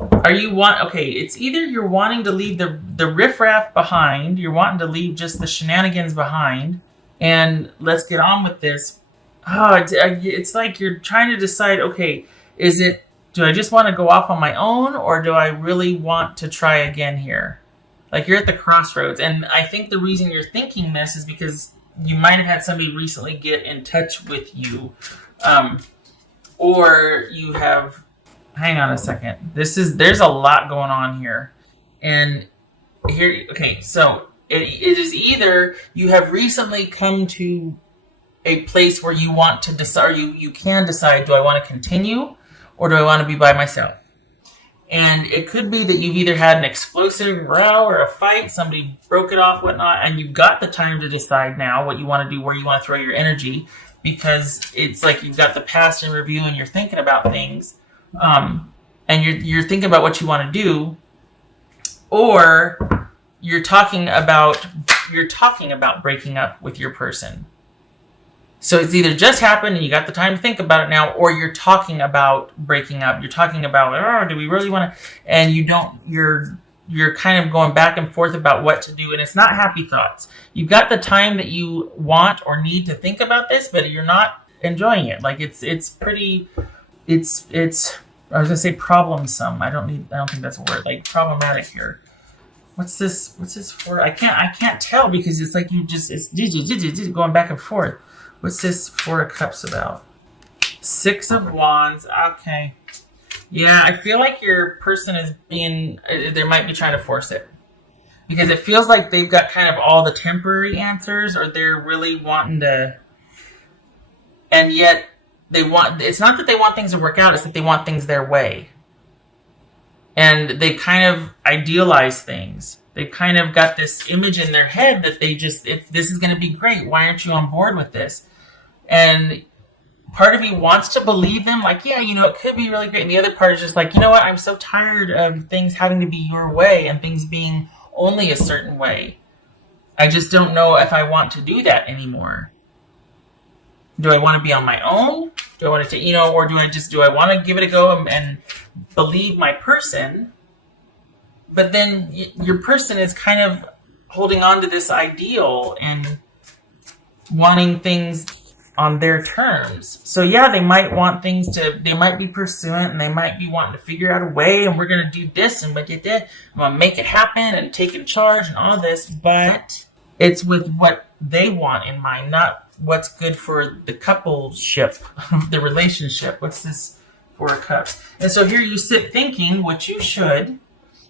Okay, it's either you're wanting to leave the riffraff behind, you're wanting to leave just the shenanigans behind, and let's get on with this. It's like you're trying to decide, okay, do I just want to go off on my own, or do I really want to try again here? Like, you're at the crossroads, and I think the reason you're thinking this is because you might have had somebody recently get in touch with you, or you have. Hang on a second. There's a lot going on here, and here. Okay, so it is either you have recently come to a place where you want to decide, you can decide, do I want to continue, or do I want to be by myself? And it could be that you've either had an explosive row or a fight, somebody broke it off, whatnot, and you've got the time to decide now what you want to do, where you want to throw your energy, because it's like you've got the past in review and you're thinking about things, and you're thinking about what you want to do, or you're talking about breaking up with your person. So it's either just happened and you got the time to think about it now, or you're talking about breaking up. You're talking about, do we really want to? And you don't. You're kind of going back and forth about what to do, and it's not happy thoughts. You've got the time that you want or need to think about this, but you're not enjoying it. Like it's pretty. It's. I was gonna say problemsome. I don't think that's a word. Like problematic here. What's this for? I can't tell because it's like it's going back and forth. What's this Four of Cups about? Six of Wands. Okay. Yeah, I feel like your person is they might be trying to force it. Because it feels like they've got kind of all the temporary answers, or they're really wanting to. And yet, it's not that they want things to work out, it's that they want things their way. And they kind of idealize things. They've kind of got this image in their head that this is going to be great. Why aren't you on board with this? And part of you wants to believe them, like, yeah, it could be really great. And the other part is just like, you know what? I'm so tired of things having to be your way and things being only a certain way. I just don't know if I want to do that anymore. Do I want to be on my own? Do I want to take, or do I want to give it a go and believe my person? But then your person is kind of holding on to this ideal and wanting things on their terms. So yeah, they might want they might be pursuant and they might be wanting to figure out a way, and we're going to do this and I'm going to make it happen and take in charge and all this, but it's with what they want in mind, not what's good for the coupleship, the relationship. What's this Four of Cups? And so here you sit thinking, which you should,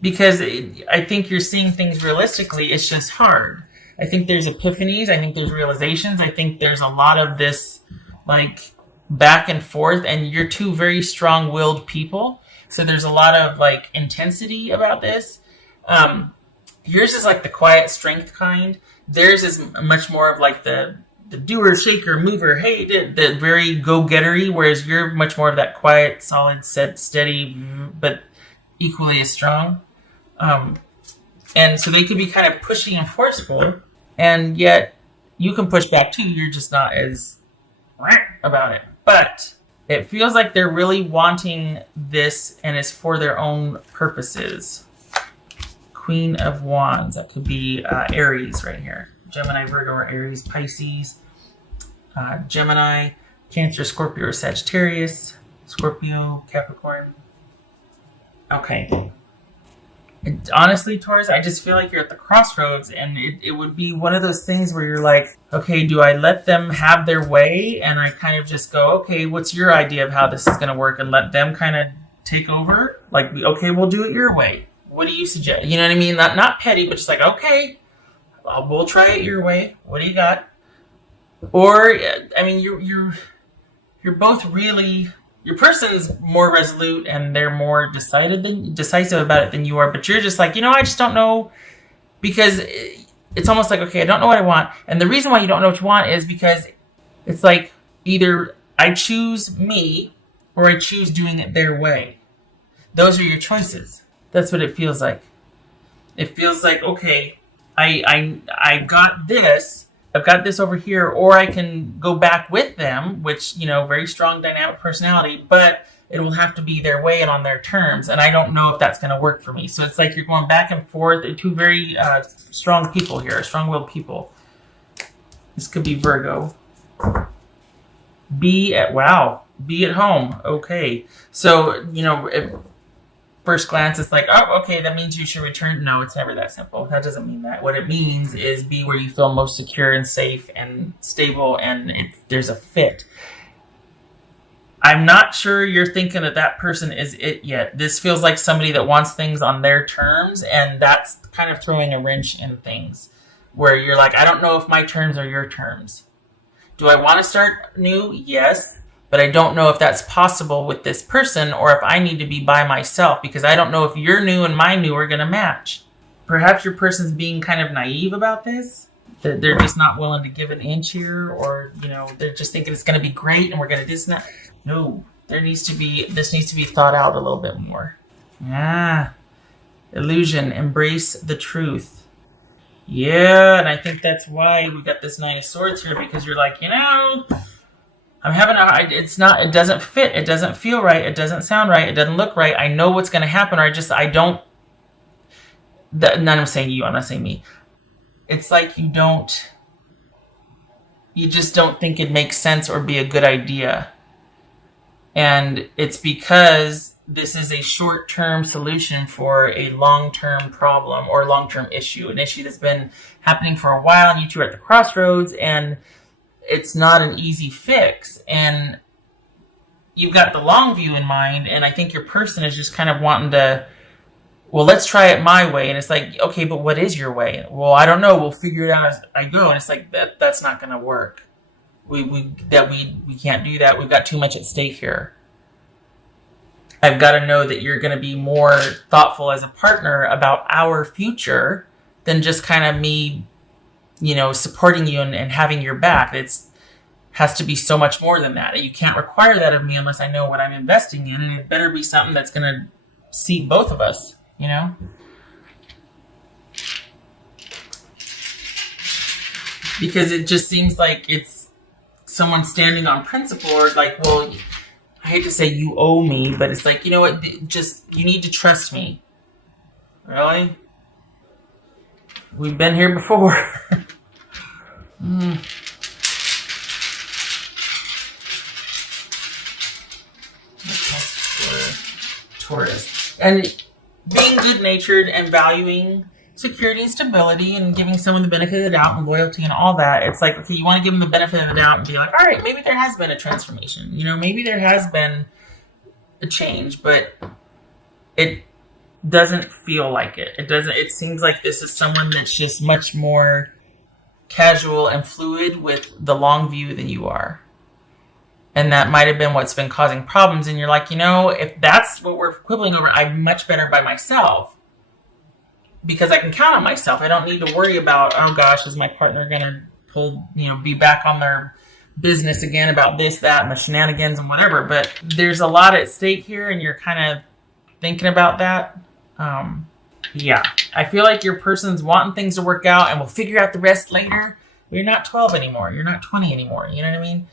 because I think you're seeing things realistically. It's just hard. I think there's epiphanies. I think there's realizations. I think there's a lot of this like back and forth, and you're two very strong-willed people. So there's a lot of like intensity about this. Yours is like the quiet strength kind. Theirs is much more of like the doer, shaker, mover, hey, the very go-gettery, whereas you're much more of that quiet, solid, steady, but equally as strong. And so they could be kind of pushy and forceful, and yet you can push back too. You're just not as about it. But it feels like they're really wanting this, and it's for their own purposes. Queen of Wands. That could be Aries right here. Gemini, Virgo, or Aries, Pisces. Gemini, Cancer, Scorpio, or Sagittarius. Scorpio, Capricorn. Okay. Honestly, Taurus, I just feel like you're at the crossroads, and it would be one of those things where you're like, okay, do I let them have their way? And I kind of just go, okay, what's your idea of how this is going to work? And let them kind of take over? Like, okay, we'll do it your way. What do you suggest? You know what I mean? Not petty, but just like, okay, we'll try it your way. What do you got? Or, I mean, you're both really... Your person's more resolute and they're more decisive about it than you are, but you're just like, I just don't know, because it's almost like, okay, I don't know what I want. And the reason why you don't know what you want is because it's like either I choose me or I choose doing it their way. Those are your choices. That's what it feels like. It feels like, okay, I got this. I've got this over here, or I can go back with them, which, very strong dynamic personality, but it will have to be their way and on their terms. And I don't know if that's going to work for me. So it's like you're going back and forth. Two very strong people here, strong-willed people. This could be Virgo. Be at home. Okay. So, at first glance, it's like, oh, okay, that means you should return. No, it's never that simple. That doesn't mean that. What it means is be where you feel most secure and safe and stable, and there's a fit. I'm not sure you're thinking that person is it yet. This feels like somebody that wants things on their terms, and that's kind of throwing a wrench in things where you're like, I don't know if my terms are your terms. Do I want to start new? Yes. But I don't know if that's possible with this person or if I need to be by myself because I don't know if your new and my new are going to match. Perhaps your person's being kind of naive about this. That they're just not willing to give an inch here, or, they're just thinking it's going to be great and we're going to do this and that. No, this needs to be thought out a little bit more. Illusion, embrace the truth. Yeah, and I think that's why we got this Nine of Swords here, because you're like, I'm having it doesn't fit, it doesn't feel right, it doesn't sound right, it doesn't look right, I know what's going to happen, or I'm saying you, I'm not saying me. It's like you just don't think it makes sense or be a good idea. And it's because this is a short-term solution for a long-term problem or long-term issue, an issue that's been happening for a while, and you two are at the crossroads, and it's not an easy fix. And you've got the long view in mind, and I think your person is just kind of wanting to, well, let's try it my way. And it's like, okay, but what is your way? Well, I don't know. We'll figure it out as I go. And it's like, that's not going to work. We can't do that. We've got too much at stake here. I've got to know that you're going to be more thoughtful as a partner about our future than just kind of me, supporting you and having your back. Has to be so much more than that. You can't require that of me unless I know what I'm investing in, and it better be something that's going to seat both of us, Because it just seems like it's someone standing on principle, or like, well, I hate to say you owe me, but it's like, you know what, you need to trust me. Really? We've been here before. Taurus. And being good-natured and valuing security and stability and giving someone the benefit of the doubt and loyalty and all that, it's like, okay, you want to give them the benefit of the doubt and be like, all right, maybe there has been a transformation. Maybe there has been a change, but it doesn't feel like it. It seems like this is someone that's just much more casual and fluid with the long view than you are. And that might have been what's been causing problems. And you're like, if that's what we're quibbling over, I'm much better by myself because I can count on myself. I don't need to worry about, oh gosh, is my partner going to be back on their business again about this, that, and the shenanigans and whatever. But there's a lot at stake here, and you're kind of thinking about that. I feel like your person's wanting things to work out and we'll figure out the rest later. You're not 12 anymore. You're not 20 anymore. You know what I mean?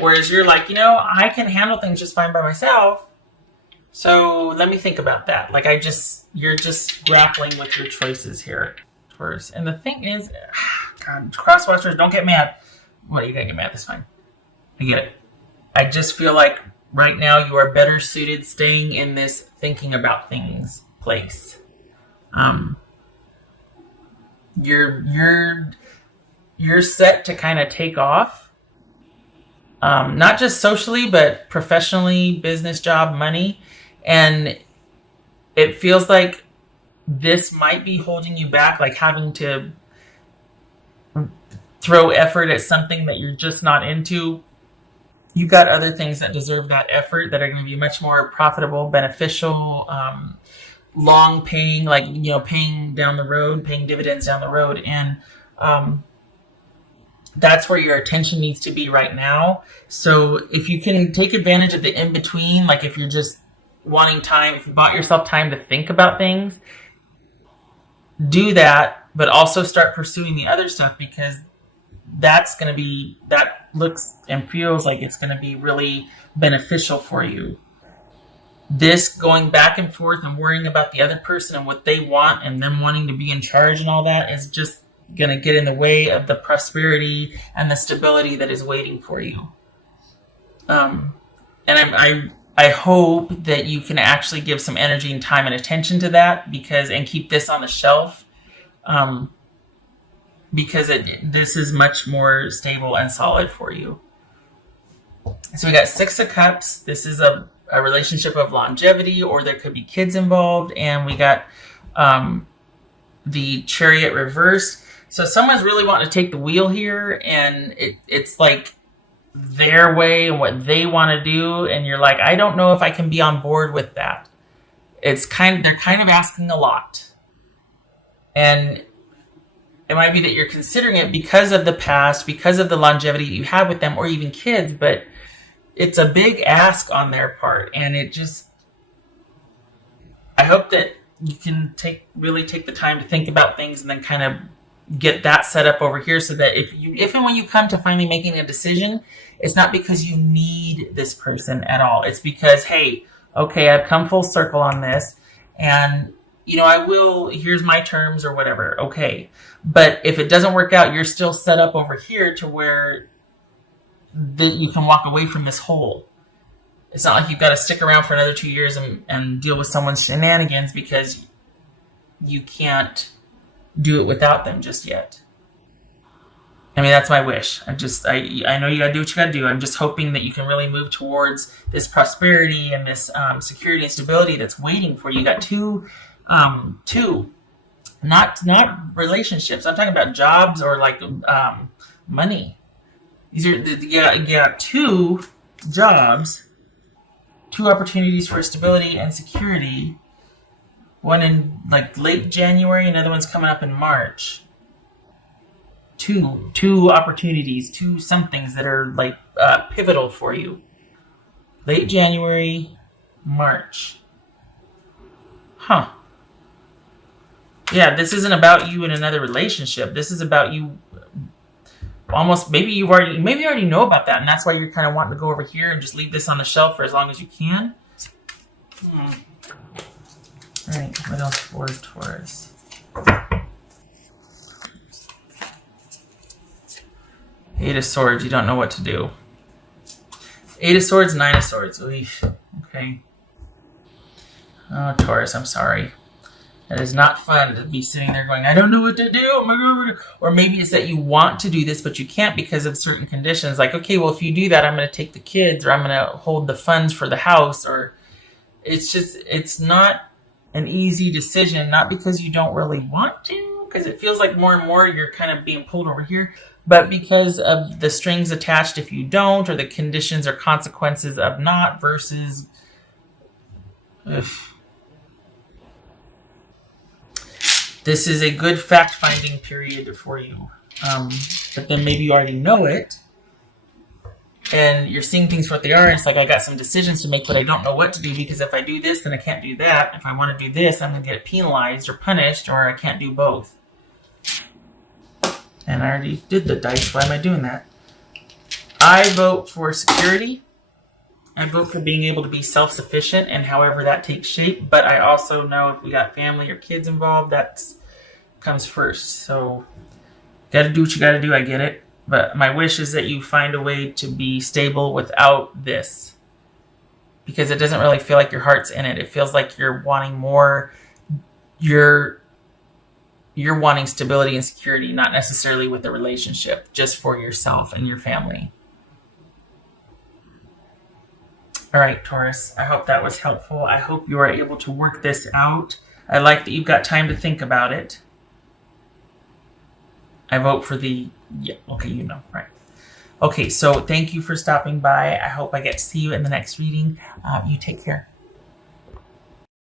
Whereas you're like, I can handle things just fine by myself. So let me think about that. Like you're just grappling with your choices here, Taurus. And the thing is, God, crosswatchers, don't get mad. What, you gotta get mad? That's fine. I get it. I just feel like right now you are better suited staying in this thinking about things place. You're set to kind of take off. Not just socially, but professionally, business, job, money. And it feels like this might be holding you back, like having to throw effort at something that you're just not into. You've got other things that deserve that effort that are going to be much more profitable, beneficial, long paying, like, paying down the road, paying dividends down the road. And that's where your attention needs to be right now. So if you can take advantage of the in-between, like if you're just wanting time, if you bought yourself time to think about things, do that, but also start pursuing the other stuff, because that looks and feels like it's going to be really beneficial for you. this going back and forth and worrying about the other person and what they want and them wanting to be in charge and all that is just going to get in the way of the prosperity and the stability that is waiting for you. And I hope that you can actually give some energy and time and attention to that and keep this on the shelf, because this is much more stable and solid for you. So we got 6 of Cups. This is a relationship of longevity, or there could be kids involved. And we got the Chariot reversed. So someone's really wanting to take the wheel here, and it's like their way and what they want to do. And you're like, I don't know if I can be on board with that. They're kind of asking a lot. And it might be that you're considering it because of the past, because of the longevity that you have with them, or even kids, but it's a big ask on their part. And I hope that you can really take the time to think about things and then kind of get that set up over here, so that if and when you come to finally making a decision, it's not because you need this person at all. It's because, hey, okay, I've come full circle on this, and here's my terms or whatever. Okay. But if it doesn't work out, you're still set up over here to where you can walk away from this hole. It's not like you've got to stick around for another 2 years and deal with someone's shenanigans because you can't do it without them just yet. I mean, that's my wish. I know you got to do what you got to do. I'm just hoping that you can really move towards this prosperity and this security and stability that's waiting for you. You got two, not relationships. I'm talking about jobs or like money. You got 2 jobs, 2 opportunities for stability and security. One in like late January, another one's coming up in March. Two opportunities, 2 somethings that are like pivotal for you. Late January, March. Huh. Yeah, this isn't about you in another relationship. This is about you. Almost, maybe you already know about that, and that's why you're kind of wanting to go over here and just leave this on the shelf for as long as you can. All right, what else for Taurus? Eight of Swords, you don't know what to do. 8 of Swords, 9 of Swords. Oof. Okay. Oh, Taurus, I'm sorry. It is not fun to be sitting there going, I don't know what to do. Oh my God. Or maybe it's that you want to do this, but you can't because of certain conditions. Like, okay, well, if you do that, I'm going to take the kids, or I'm going to hold the funds for the house. Or it's not an easy decision, not because you don't really want to, because it feels like more and more you're kind of being pulled over here, but because of the strings attached if you don't, or the conditions or consequences of not versus... Ugh. This is a good fact-finding period for you. But then maybe you already know it, and you're seeing things for what they are. It's like, I got some decisions to make, but I don't know what to do, because if I do this, then I can't do that. If I want to do this, I'm going to get penalized or punished, or I can't do both. And I already did the dice. Why am I doing that? I vote for security. I vote for being able to be self-sufficient, and however that takes shape. But I also know if we got family or kids involved, that comes first. So, got to do what you got to do. I get it. But my wish is that you find a way to be stable without this. Because it doesn't really feel like your heart's in it. It feels like you're wanting more. You're wanting stability and security, not necessarily with the relationship, just for yourself and your family. All right, Taurus, I hope that was helpful. I hope you are able to work this out. I like that you've got time to think about it. I vote for right. Okay, so thank you for stopping by. I hope I get to see you in the next reading. You take care.